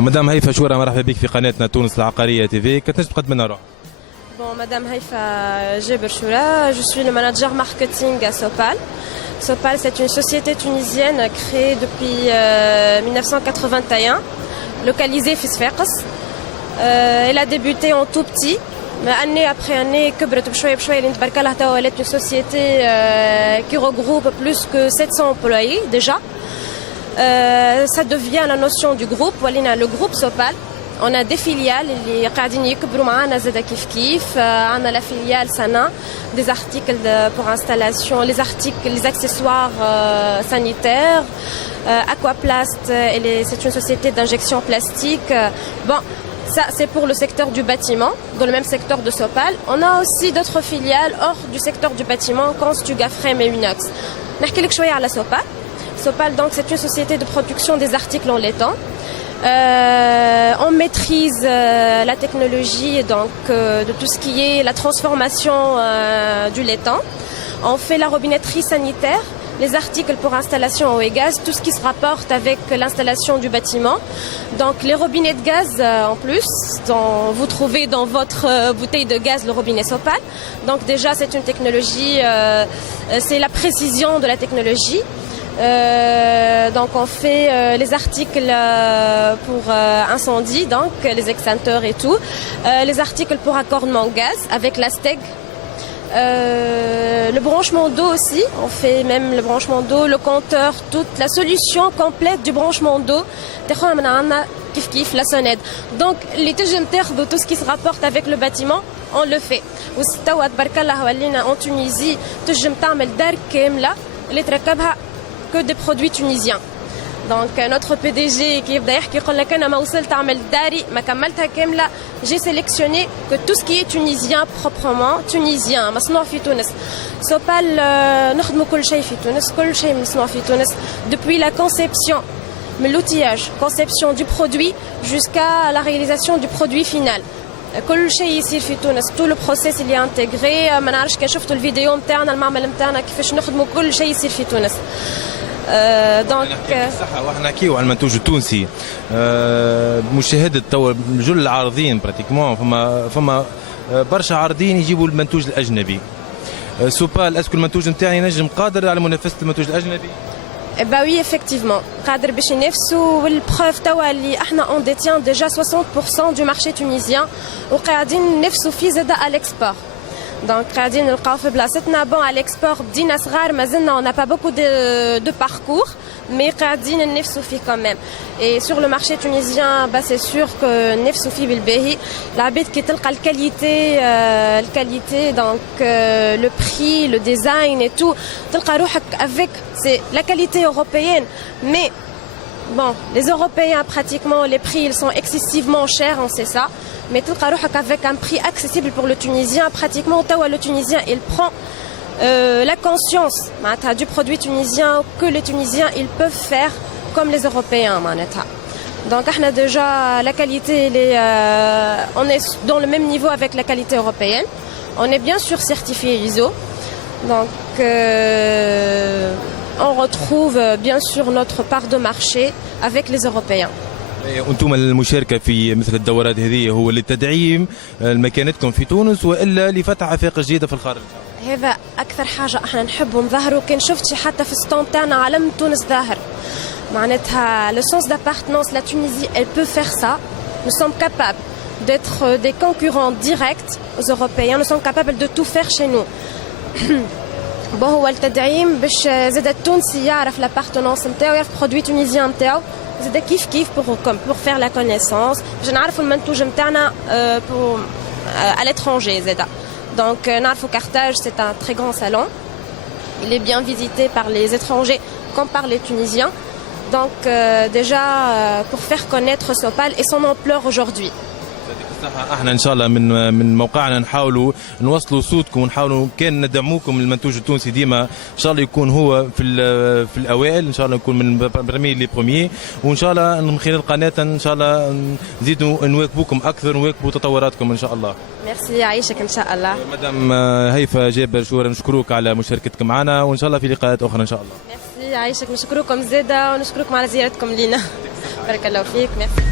مدام هيفا شورى، مرحبا بك في قناتنا تونس العقارية تيفي. كتنجم تقدم لنا روحك؟ Bon, Madame Haïfa Jeber Choura, je suis le manager marketing à Sopal. Sopal, c'est une société tunisienne créée depuis 1981, localisée à Sfax. Elle a débuté en tout petit, mais année après année, elle est une société qui regroupe plus que 700 employés déjà. Ça devient la notion du groupe. Le groupe Sopal. On a des filiales اللي قاعدين يكبروا معنا زادا كيف كيف. عندنا la filiale Sana, des articles pour installation, les accessoires sanitaires. Aquaplast, c'est une société d'injection plastique. Bon, ça c'est pour le secteur du bâtiment, dans le même secteur de Sopal. On a aussi d'autres filiales hors du secteur du bâtiment, comme Stugaframe et Unox. نحكي لك شوية على Sopal. Sopal, donc, c'est une société de production des articles en laiton. On maîtrise la technologie donc, de tout ce qui est la transformation du laiton. On fait la robinetterie sanitaire, les articles pour installation eau et gaz, tout ce qui se rapporte avec l'installation du bâtiment. Donc les robinets de gaz en plus, vous trouvez dans votre bouteille de gaz le robinet Sopal. Donc déjà c'est une technologie, c'est la précision de la technologie. Donc on fait les articles pour incendie, donc les extincteurs et tout, les articles pour accordement gaz avec la steg, le branchement d'eau aussi, on fait même le branchement d'eau, le compteur, toute la solution complète du branchement d'eau. Kif kif la sonnette. Donc les de tout ce qui se rapporte avec le bâtiment, on le fait. En Tunisie, que des produits tunisiens. Donc notre PDG qui يقول لك انا ما وصلت اعمل داري ما كملتها كامله. J'ai sélectionné que tout ce qui est tunisien proprement tunisien مصنوع في تونس. Sopal نخدموا كل شيء في تونس, كل شيء مصنوع في تونس depuis la conception, l'outillage, conception du produit jusqu'à la réalisation du produit final. كل شيء يصير في تونس, tout le process اللي intégré. ما نعرفش كان شفتوا الفيديو نتاعنا المعمل نتاعنا كيفاش نخدموا كل شيء يصير في تونس. دونك صح. واحنا نحكيو على المنتوج التونسي. مشاهده توا جل العارضين براتيكمون فما برشا عارضين يجيبوا المنتوج الاجنبي. سوبال اسكو المنتوج نتاعي نجم قادر على منافسه المنتوج الاجنبي؟ Bah oui, effectivement. قادر باش ينافسوا, والبروف توا اللي احنا on détient déjà 60% du marché tunisien وقاعدين ننافسوا فيه زاده à l'export. Donc قاعدين نلقاو في بلاصتنا. Bon, à l'export بدينا صغار, مازلنا on n'a pas beaucoup de parcours, mais قاعدين ننافسوا فيه quand même. Et sur le marché tunisien, bah c'est sûr que ننافسوا فيه بالباهي. العباد كي تلقى الكاليتي donc le prix, le design et tout, تلقى روحك avec c'est la qualité européenne. Mais bon, les Européens pratiquement les prix ils sont excessivement chers, on sait ça. Mais تلقى روحك avec un prix accessible pour le Tunisien. Pratiquement توا le Tunisien il prend la conscience du produit tunisien, que les Tunisiens ils peuvent faire comme les Européens معناتها. Donc احنا déjà la qualité on est dans le même niveau avec la qualité européenne. On est bien sûr certifié ISO. Donc on retrouve bien sûr notre part de marché avec les Européens. أنتم المشاركة في مثل الدورات هذه هو لتدعيم مكانتكم في تونس وإلا لفتح آفاق جديدة في الخارج؟ هذا أكثر حاجة احنا نحبوا نظهروا. كان شفتي حتى في الستون تاعنا علم تونس ظاهر معناتها le sens d'appartenance. La Tunisie elle peut faire ça. Nous sommes capables d'être des concurrents directs aux Européens. Nous sommes capables de tout faire chez nous. bon هو التدعيم باش زاد التونسي يعرف l'appartenance نتاعو, يعرف produit tunisien نتاعو. زاد كيف كيف pour faire la connaissance باش نعرفوا المنتوج نتاعنا à l'étranger زاد. Donc نعرفوا Carthage, c'est un très grand salon. Il est bien visité par les étrangers comme par les Tunisiens. Donc déjà pour faire connaître Sopal et son ampleur aujourd'hui. احنا ان شاء الله من موقعنا نحاولوا نوصلوا صوتكم ونحاولوا كان ندعموكم المنتوج التونسي ديما ان شاء الله يكون هو في الاوائل, ان شاء الله نكون من برمي لي بروميي, وان شاء الله من خلال قناتنا ان شاء الله نزيدوا نواكبوكم اكثر ونواكبوا تطوراتكم ان شاء الله. ميرسي يعيشك ان شاء الله. مدام هيفا جابر شورى نشكروك على مشاركتك معنا وان شاء الله في لقاءات اخرى ان شاء الله. ميرسي يعيشك, نشكركم زاده ونشكركم على زيارتكم لينا. بارك الله فيك. ميرسي.